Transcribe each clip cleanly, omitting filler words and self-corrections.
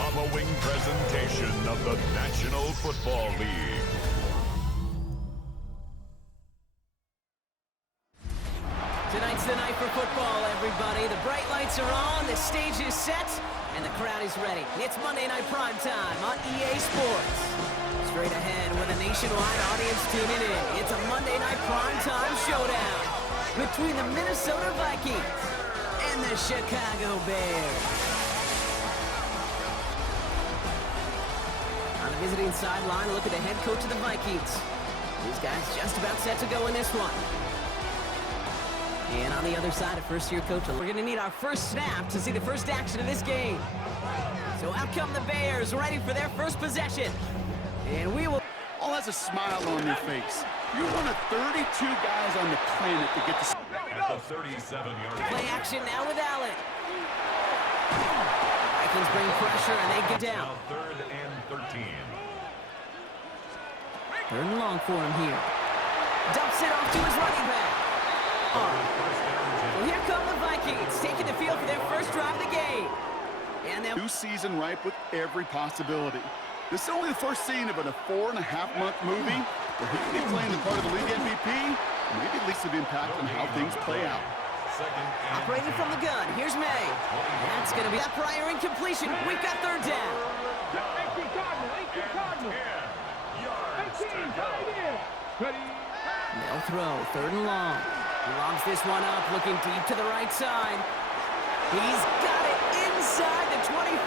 following presentation of the National Football League. Tonight's the night for football, everybody. The bright lights are on, the stage is set, and the crowd is ready. It's Monday Night Primetime on EA Sports. Straight ahead with a nationwide audience tuning in. It's a Monday Night Primetime showdown between the Minnesota Vikings and the Chicago Bears. On the visiting sideline, look at the head coach of the Vikings. These guys just about set to go in this one. And on the other side, a first-year coach. We're going to need our first snap to see the first action of this game. So out come the Bears, ready for their first possession. And we will... All has a smile on their face. You're one of 32 guys on the planet that get to... At the 37-yard line. Play action now with Allen. Vikings bring pressure, and they get down. Now 3rd and 13. Third and long for him here. Dumps it off to his running back. Well, here come the Vikings, taking the field for their first drive of the game. And they'll... New season ripe with every possibility. This is only the first scene of a 4.5-month movie where he could be playing the part of the league MVP, maybe at least have impact on how things play out. Operating from the gun, here's May. That's going to be that prior incompletion. We've got third down. 18 Cardinals. 18, They'll throw, third and long. He lobs this one up, looking deep to the right side. He's got it inside the 25.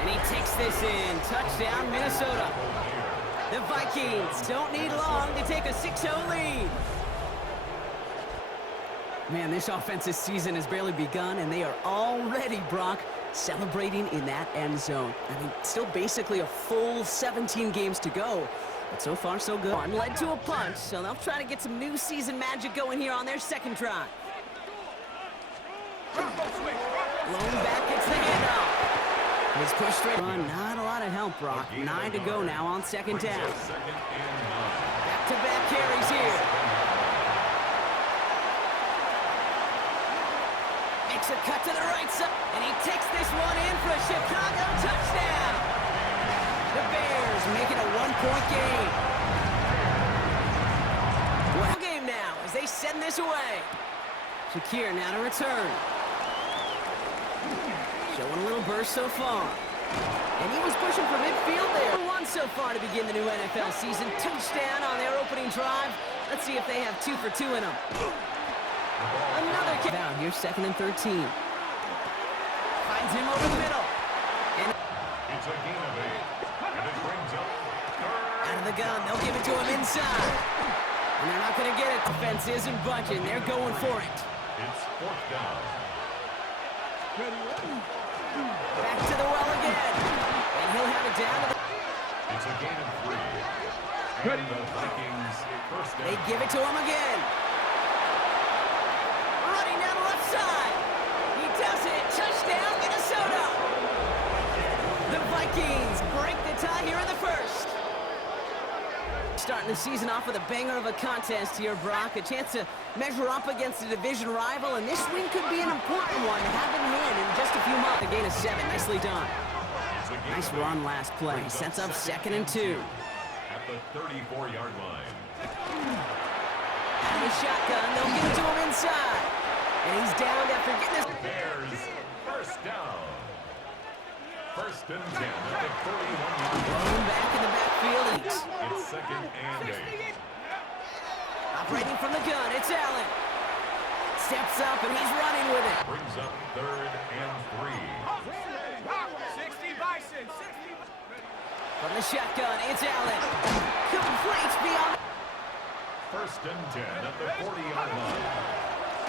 And he takes this in. Touchdown, Minnesota. The Vikings don't need long to take a 6-0 lead. Man, this offensive season has barely begun, and they are already, Brock, celebrating in that end zone. I mean, still basically a full 17 games to go. But so far, so good. One led to a punch, so they'll try to get some new season magic going here on their second drive. Lone back gets the handoff. He's pushed straight on. Not a lot of help, Brock. 9 to go now on second down. Back-to-back carries here. Makes a cut to the right side, and he takes this one in for a Chicago touchdown. The Bears make it a one-point game. Well, game now as they send this away. Shakir now to return. Showing a little burst so far. And he was pushing for midfield there. One so far to begin the new NFL season. Touchdown on their opening drive. Let's see if they have 2 for 2 in them. Another kick. Down here, 2nd and 13. Finds him over the middle. And It's a gain of 8. And it brings up out of the gun, they'll give it to him inside. And they're not going to get it. Defense isn't budging. They're going for it. It's 4th down. Back to the well again. And he'll have it down to the... It's a gain of 3. And the Vikings first down. They give it to him again. Running down the left side. He does it. Touchdown, Minnesota. The Vikings break the tie here in the first. Starting the season off with a banger of a contest here, Brock. A chance to measure up against a division rival, and this win could be an important one to have in hand in just a few months. A gain of 7. Nicely done. Nice run last play. Sets up 2nd and 2. At the 34-yard line. Out of the shotgun, they'll give it to him inside. And he's down after getting this. Bears first down. 1st and 10 at the 41-yard line. Thrown back in the backfield. It's 2nd and 8. Operating from the gun, it's Allen. Steps up and he's running with it. Brings up 3rd and 3. 60 Bison, 60. From the shotgun, it's Allen. Completes beyond. 1st and 10 at the 40-yard line.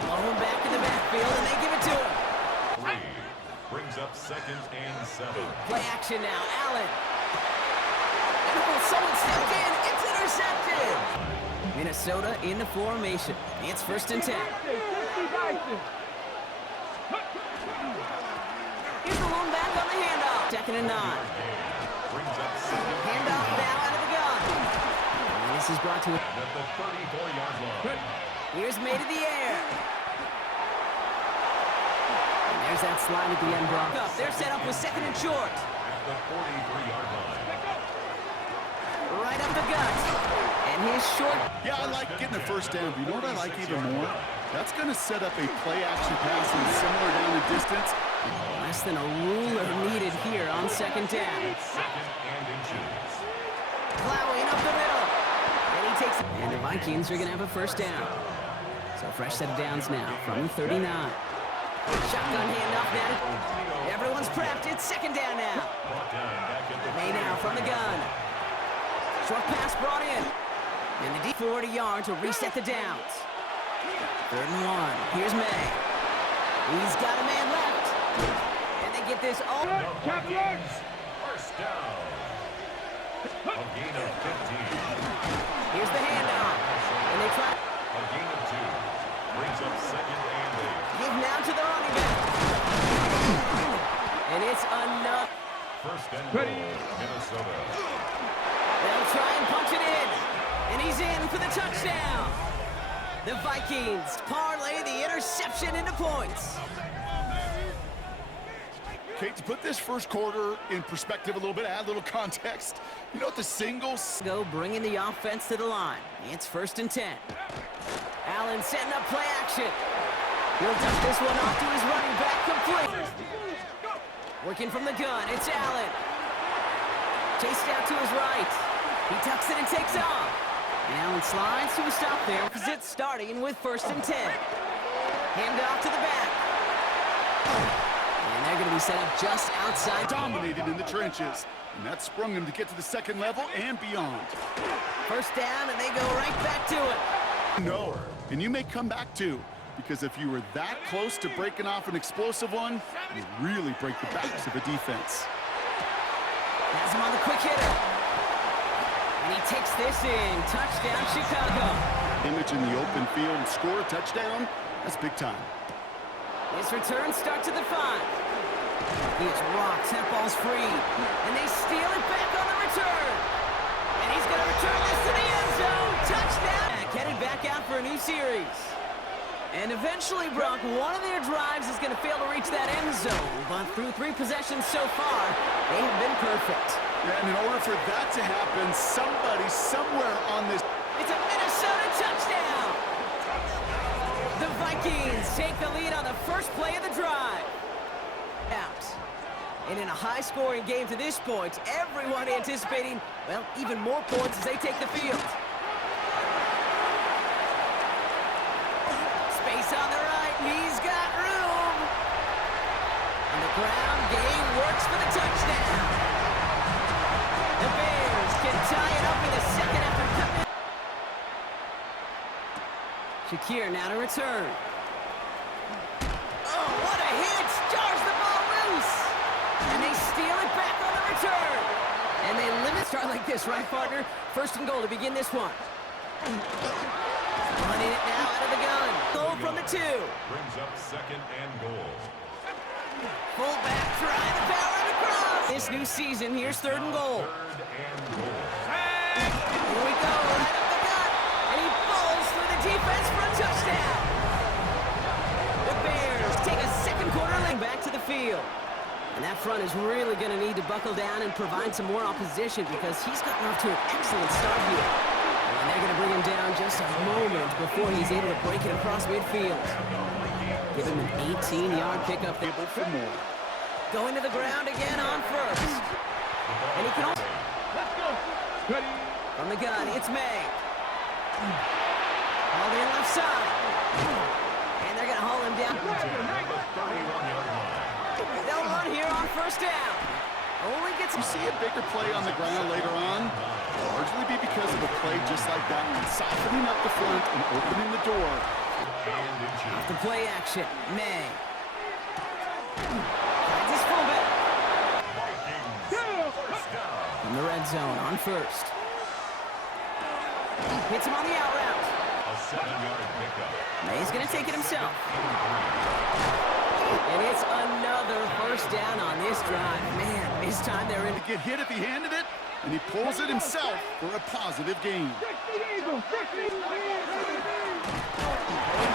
Thrown back in the backfield and they give it to him. 3. Brings up 2nd and 7. Play action now, Allen. And oh, someone stepped in. It's intercepted. Minnesota in the formation. It's 1st and 10. Here's the lone back on the handoff. 2nd and 9. Brings up 2nd. Handoff now out of the gun. And this is brought to it. At the 34-yard line. Here's May to the air. There's that slide at the end, Brock. They're set up with second and short. At the 43-yard line. Right up the gut. And his short. Yeah, I like getting a first down, but you know what I like even more? That's going to set up a play-action pass and similar down and distance. Less than a ruler needed here on second down. Second and inches. Plowing up the middle. And he takes. And the Vikings are going to have a first down. So fresh set of downs now from the 39. Shotgun handoff now. Everyone's prepped. It's second down now. Brought down back at the May now from the gun. Short pass brought in. And the deep 40 yards will reset the downs. Third and 1. Here's May. He's got a man left. And they get this all. Champions! First down. A gain of 15. Here's the handoff. And they try. A gain of 2. Brings up second and 8. Give now to the running back. And it's enough. First and goal, Minnesota. They'll try and punch it in. And he's in for the touchdown. The Vikings parlay the interception into points. Okay, to put this first quarter in perspective a little bit, add a little context. You know what the singles? Go bringing the offense to the line. It's first and 10. Allen setting up play action. He'll duck this one off to his running back complete. Working from the gun, it's Allen. Chased out to his right. He tucks it and takes off. And Allen slides to a stop there because it's starting with first and 10. Hand off to the back. And they're going to be set up just outside. Dominated in the trenches. And that sprung him to get to the second level and beyond. First down, and they go right back to it. No, and you may come back too, because if you were that close to breaking off an explosive one, you really break the backs of the defense. Has him on the quick hitter. And he takes this in. Touchdown, Chicago. Image in the open field and score a touchdown, that's big time. His return starts at the 5. He is rocked. That ball's free. And they steal it back on the return. And he's going to return this to the end zone. Touchdown. Headed back out for a new series. And eventually, Brock, one of their drives is going to fail to reach that end zone. But through 3 possessions so far, they have been perfect. Yeah, and in order for that to happen, somebody somewhere on this... It's a Minnesota touchdown. The Vikings take the lead on the first play of the drive. Out. And in a high-scoring game to this point, everyone anticipating, well, even more points as they take the field. Space on the right. He's got room. And the ground game works for the touchdown. The Bears can tie it up in a second after cutting it. Shakir now to return. Oh, what a hit! Jars the ball loose! And they steal it back on the return. And they limit start like this, right, partner? First and goal to begin this one. Running it now out of the gun. Goal from the 2. Brings up second and goal. Fullback trying to power it across. This new season, here's third and goal. Third and goal. Here we go, right up the gut. And he falls through the defense for a touchdown. The Bears take a second quarter lead back to the field. And that front is really going to need to buckle down and provide some more opposition because he's gotten off to an excellent start here. And they're going to bring him down just a moment before he's able to break it across midfield. Give him an 18-yard pickup. Able for more. Going to the ground again on first. And he can also... Let's go. Ready. From the gun, it's May. All the left side. And they're going to haul him down. They'll run here on first down. Only gets... You see a bigger play on the ground later on? Largely be because of a play just like that, softening up the front and opening the door. Off the play action, May. Finds his fullback. From the red zone on first. Hits him on the out route. A 7-yard pickup. May's going to take it himself. And it's another first down on this drive. Man, this time they're in. To get hit if he handed it, and he pulls it himself for a positive gain. Going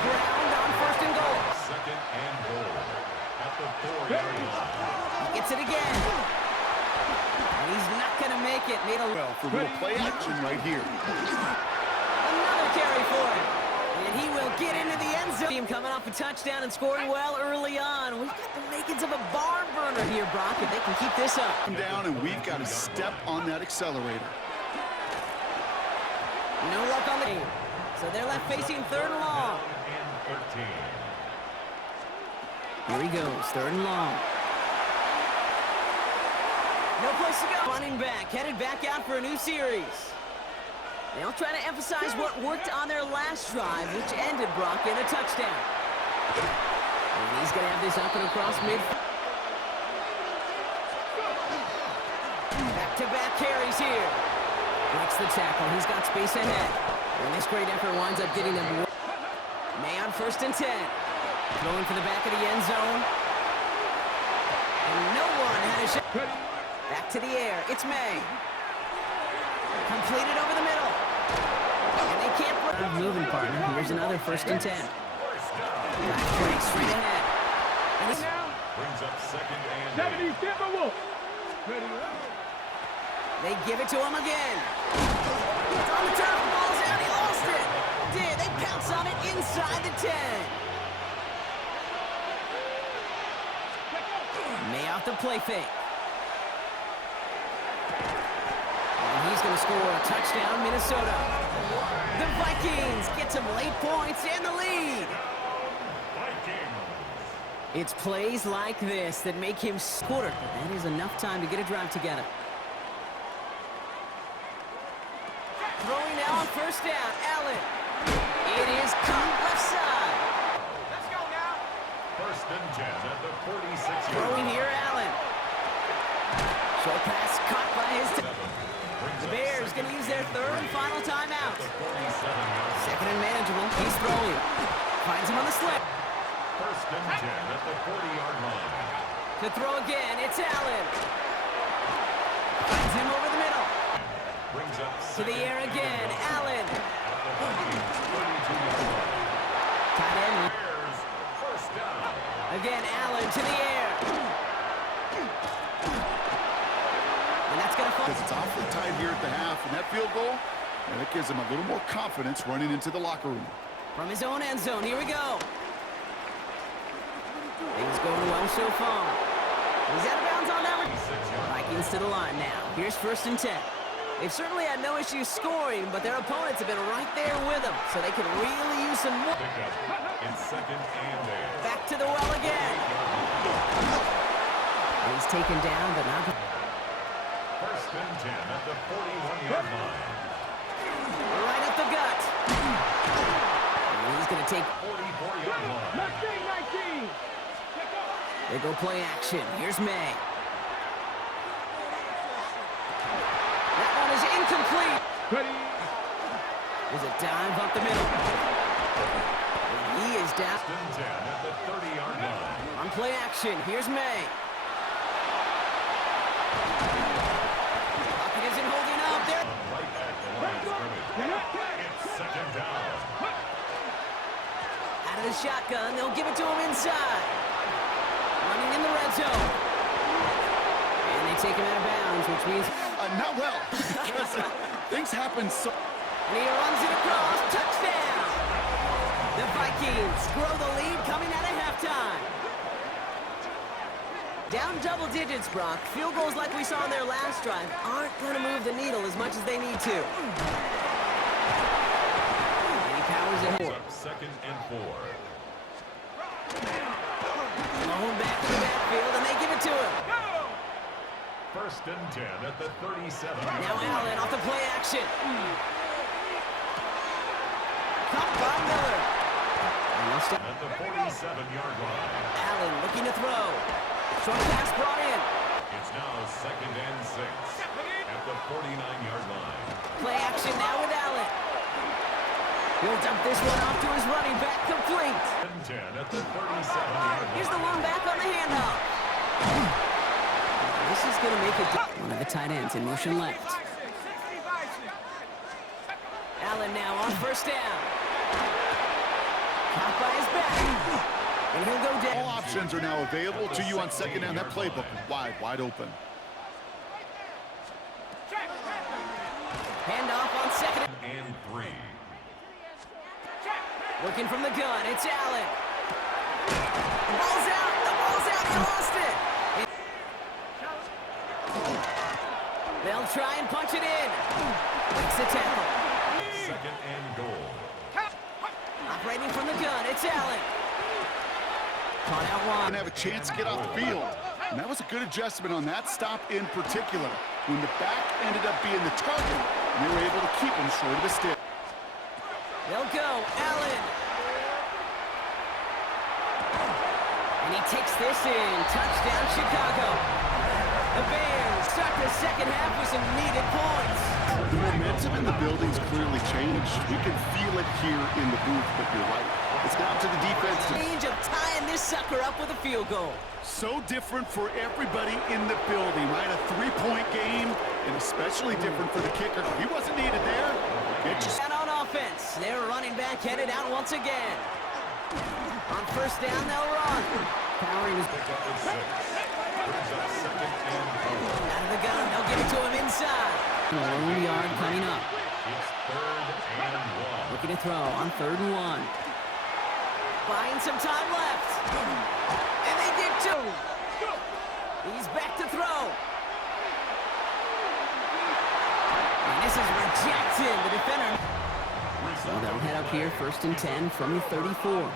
ground on first and goal. Second and goal. At the little play action right here. Another carry for him. And he will get into the end zone. Team coming off a touchdown and scoring well early on. We've got the makings of a barn burner here, Brock, if they can keep this up. Down, and we've got to step on that accelerator. No luck on the game. So they're left facing third and long. And 13. Here he goes, third and long. No place to go. Running back, headed back out for a new series. They'll try to emphasize what worked on their last drive, which ended, Brock, in a touchdown. And he's going to have this up and across mid. Back-to-back carries here. Breaks the tackle. He's got space ahead. And this great effort winds up getting them. May on 1st and 10. Throwing for the back of the end zone. And no one had a shot. Back to the air. It's May. Completed over the middle. And they can't run. Moving partner. Here's another 1st and 10. Break straight ahead. And he's Brings up 2nd and 70, 8. get the wolf. Ready, They give it to him again. It's on the turf. The ball's out. He lost it. They pounce on it inside the 10. May off the play fake. And he's going to score a touchdown, Minnesota. The Vikings get some late points and the lead. It's plays like this that make him score. That is enough time to get a drive together. Throwing now on 1st down, Allen. It is caught left side. let's go now. 1st and 10 at the 46-yard Throwing line. here, Allen. Short pass caught by his. The Bears going to use their 3rd and final timeout. 47-yard. 2nd and manageable. He's throwing. Finds him on the slip. 1st and 10 at the 40-yard line. To throw again, it's Allen. Finds him over the middle. Brings up To the air again, Allen. at the Vikings 32-yard line. Tight end. Bears 1st down. Again, Allen to the air. And that's going to fall. Because it's awfully tight here at the half, and that field goal, and it gives him a little more confidence running into the locker room. From his own end zone, here we go. Things going well so far. He's out of bounds on that one. Vikings to the line now. Here's 1st and 10. They've certainly had no issues scoring, but their opponents have been right there with them, so they could really use some more. Pick up in 2nd and 8. Back to the well again. He's taken down, but not. 1st and 10 at the 41-yard line. Right up the gut. And he's going to take. 44-yard line. 19, 19. They go play action. Here's May. That one is incomplete. Ready, There's a dive up the middle. And he is down. 1st and 10 at the 30-yard line. On play action, here's May. Pocket isn't holding up there. Right at the line of scrimmage. It's 2nd down. Out of the shotgun, they'll give it to him inside. Running in the red zone. And they take him out of bounds, which means... Not well. Things happen so... And he runs it across. Touchdown! The Vikings grow the lead coming out of halftime. Down double digits, Brock. Field goals like we saw in their last drive aren't going to move the needle as much as they need to. And he powers It's ahead. up 2nd and 4. Blown back to the backfield, and they give it to him. 1st and 10 at the 37-yard Now line. Allen off the play action. Caught by Miller. And they'll step. At the 47-yard line. Allen looking to throw. Short pass brought in. It's now 2nd and 6 at the 49-yard line. Play action now with Allen. He'll dump this one off to his running back, complete. 10 at the 37-yard Here's the line. one back on the handoff. This is going to make it. One of the tight ends in motion left. Allen now on 1st down. Caught by his back. And he'll go All down. options are now available to you on 2nd down. That playbook wide open. 3. Working from the gun, it's Allen. The ball's out, he lost it. They'll try and punch it in. Makes the tackle. 2nd and goal. Operating from the gun, it's Allen. Caught out one. And have a chance to get off the field. And that was a good adjustment on that stop in particular. When the back ended up being the target, they were able to keep him short of the stick. They'll go, Allen. And he takes this in. Touchdown, Chicago. The Bears start the second half with some needed points. The momentum in the building's clearly changed. We can feel it here in the booth, but you're right. It's down to the defense. Change of tying this sucker up with a field goal. So different for everybody in the building, right? A 3-point game, and especially different for the kicker. He wasn't needed there. And on offense, their running back headed out once again. On first down, they'll run. Powering his Pick up at 6. Brings up 2nd and goal. out of the gun. They'll give it to him inside. A lone yard coming up. It's 3rd and 1. Looking to throw on 3rd and 1. Buying some time left. And they get 2. He's back to throw. And this is rejected. The defender. So they'll head up here, 1st and 10 from the 34.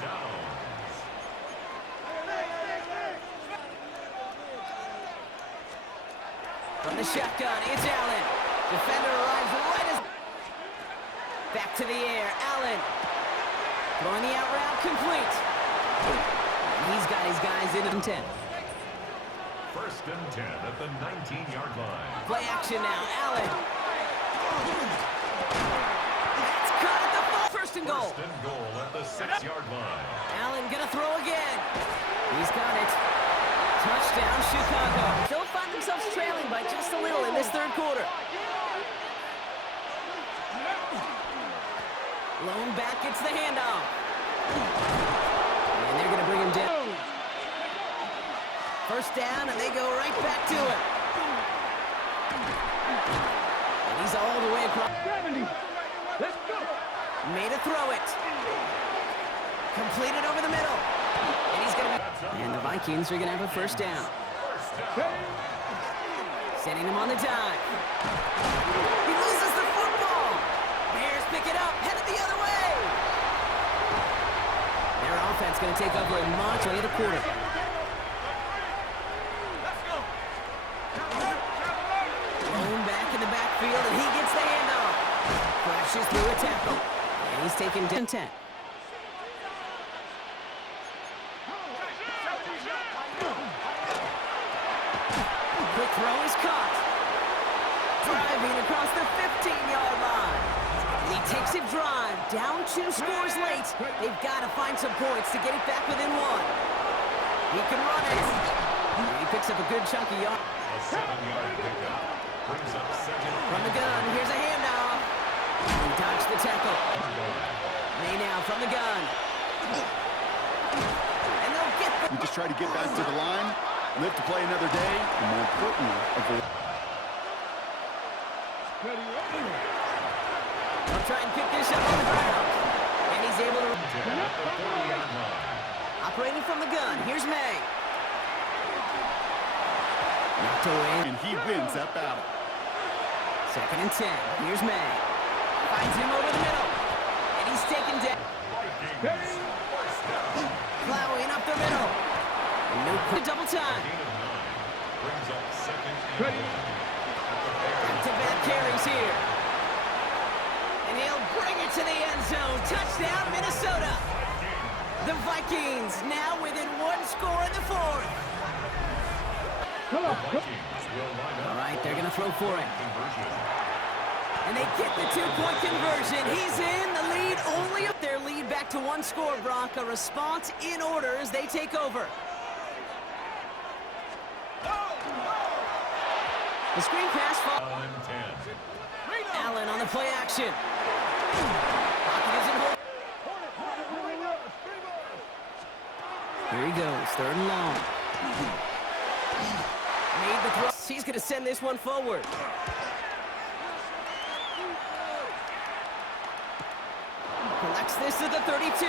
From the shotgun, it's Allen. Defender arrives right as... Back to the air, Allen. Throwing the out route, complete. And he's got his guys in at 10. 1st and 10 at the 19-yard line. Play action now, Allen. That's cut at the ball. 1st and goal. 1st and goal at the 6-yard line. Allen gonna throw again. He's got it. Touchdown, Chicago. They'll find themselves trailing by just a little in this 3rd quarter. Lone back gets the handoff. And they're gonna bring him down. 1st down, and they go right back to it. And he's all the way across. 70. Let's go. Made a throw it. Completed over the middle. And he's gonna be... And the Vikings are gonna have a 1st down. Sending him on the dive. He loses the football. Bears pick it up, headed the other way. Their offense gonna take over in March of the quarter. Lone back in the backfield, and he gets the handoff. Crashes through a tackle. And he's taken 10. Quick throw is caught. Driving across the 15-yard line. And he takes it drive. Down 2 scores late. They've got to find some points to get it back within 1. He can run it. And he picks up a good chunk of yards. A 7-yard pickup. Brings up 2nd. From the gun, here's a handoff. He dodged the tackle. May now from the gun. And they'll get the... We just try to get back to the line, live to play another day, and more importantly, avoid... They'll try and pick this up on the ground. And he's able to... At the 40-yard line. Operating from the gun, here's May. Knocked away. And he wins that battle. 2nd and 10, here's May. Finds him over the middle. And he's taken down. Vikings. 1st down. Plowing up the middle. No quick double time. Gain of 9. Brings up 2nd and 1. Back-to-back carries here. And he'll bring it to the end zone. Touchdown, Minnesota. The Vikings now within 1 score in the 4th. Vikings will line up. All right, they're going to throw for it. Conversion. And they get the 2-point conversion. He's in the lead, only up their lead back to 1 score, Brock. A response in order as they take over. The screen pass for On 10. Allen on the play action. Pocket isn't hold. Here he goes, 3rd and long. Made the throw. He's going to send this one forward. Flex this to the 32. And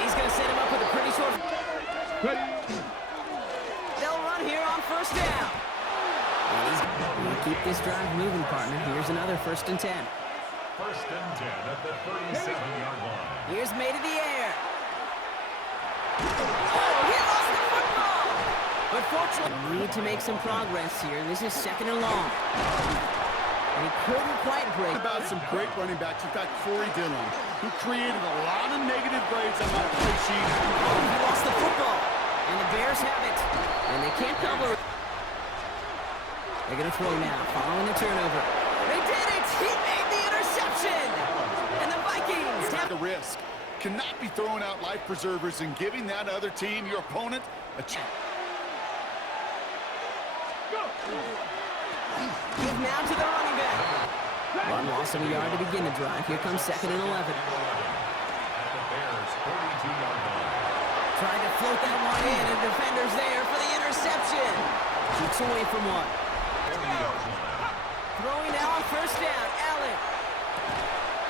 he's going to set him up with a pretty short... They'll run here on first down. And he's going to keep this drive moving, partner. Here's another 1st and 10. 1st and 10 at the 37-yard line. Here's made in the air. Oh, he lost the football! But fortunately, need to make some progress here. This is 2nd and long. And he couldn't quite break. About some great running backs. In fact, Corey Dillon, who created a lot of negative grades on my play sheet. Oh, he lost the football. And the Bears have it. And they can't cover. They're going to throw now, following the turnover. They did it! He made the interception! And the Vikings have The risk. Cannot be throwing out life preservers and giving that other team, your opponent, a chance. Give now to the running back. One loss of a yard to begin the drive. Here comes 2nd and 11. At the Bears' 42-yard line. Trying to float that one in, and defender's there for the interception. Keeps away from one. Throwing now on first down, Allen.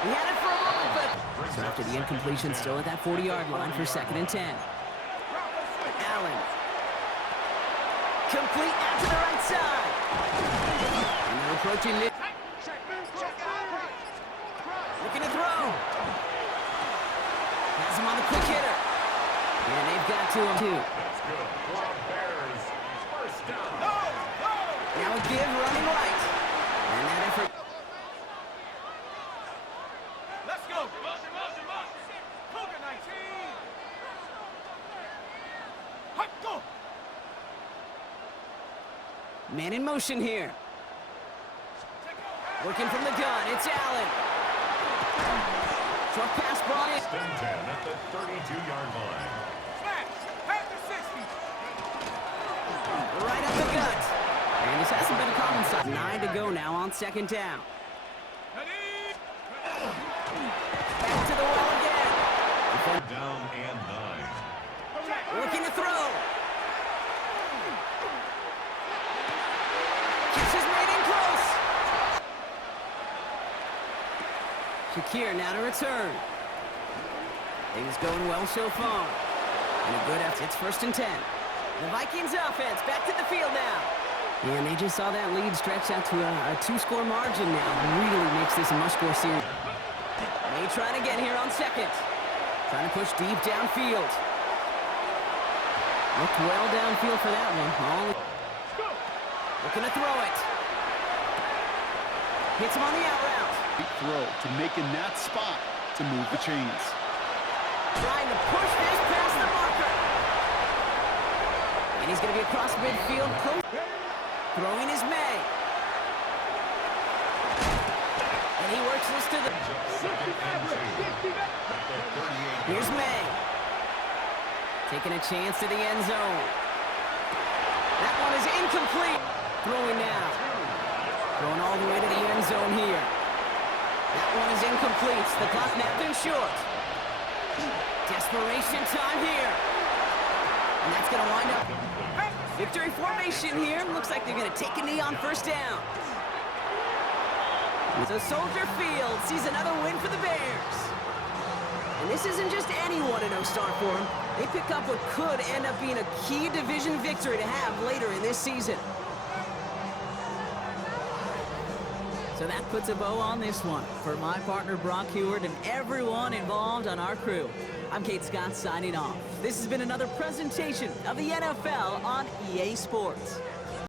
He had it for a moment, but... So after the incompletion, still at that 40-yard line for 2nd and 10. Allen. Complete out to the right side. And they're approaching mid. Looking to throw. Has him on the quick hitter. And they've got to him, too. That's good. For the Bears. 1st down. Now a give running right. And that effort. Let's go. Cougar 19. Hot go. Man in motion here. Working from the gun. It's Allen. Short pass brought in. 1st and 10 at the 32-yard line. Smash. Head to 60. Right up the gut. And this hasn't been a common sight. 9 to go now on 2nd down. Ready. Back to the wall again. Down and 9. Looking to throw. Catch is made in close. Shakir now to return. Things going well so far. And a good effort. It's 1st and 10. The Vikings offense back to the field now. Yeah, and they just saw that lead stretch out to a 2-score margin now. Really makes this a must-score series. May trying again here on 2nd. Trying to push deep downfield. Looked well downfield for that one. Looking to throw it. Hits him on the out route. Big throw to make in that spot to move the chains. Trying to push this past the marker. And he's going to be across midfield. Throwing is May. And he works this to the... Here's May. Taking a chance to the end zone. That one is incomplete. Throwing now. Throwing all the way to the end zone here. That one is incomplete. The clock napped in short. Desperation time here. And that's going to wind up. Victory formation here. Looks like they're going to take a knee on first down. So Soldier Field sees another win for the Bears. And this isn't just any 1-0 start for them. They pick up what could end up being a key division victory to have later in this season. So that puts a bow on this one. For my partner Brock Heward and everyone involved on our crew, I'm Kate Scott signing off. This has been another presentation of the NFL on EA Sports.